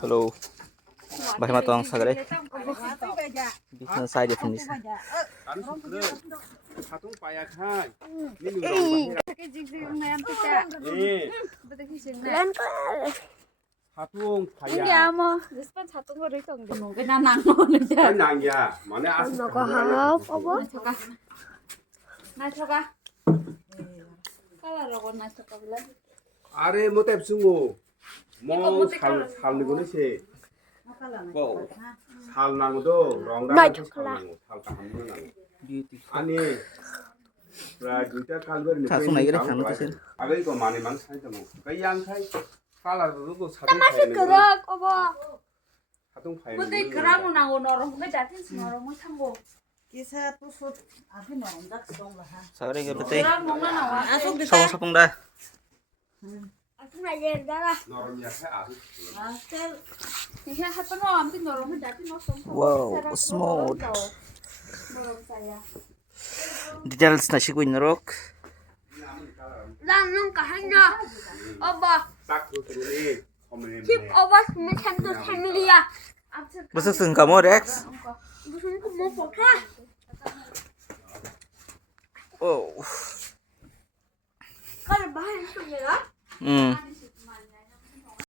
Hello. Bahasa matang sagare. Bisa saya di sini. 하tung Ini 파야. amo, después satu ngori tong di mungkin anak ngono aja. nangya. mana asik. Na coba. Kalau rogo na coba bilang. 아래 못 앱승고. 살 누구는 시. 뭐 살나무도 롱다 살나무 살다 한번 나무. 아니. 두자 칼거리. Langsung naik deh, anu tuh. 아베 이거 많이 망사이다 뭐. 그냥 사이. 살아도 사동 Masih gerak, obo. 사동 파이. Putih gerak nang norong ke datin norong tanggo. Kisah tu sud, apa norong dak dong lah. Sagare ke betul. Gerak mong na wa. Asuk Sapung dah. Aku ngajar dah. 너는 야채 아직. Asal Ini hatu no ambil norong ke datin no song. Wow, smooth. Norong saya. Details na siya rok. Lang nung kahanya. Obo. 딱 그러더니 커뮤니티. Keep over mission to family ya. Basta kamu Rex. 무슨 뭐 포카? Oh. Kalau bahan itu ya.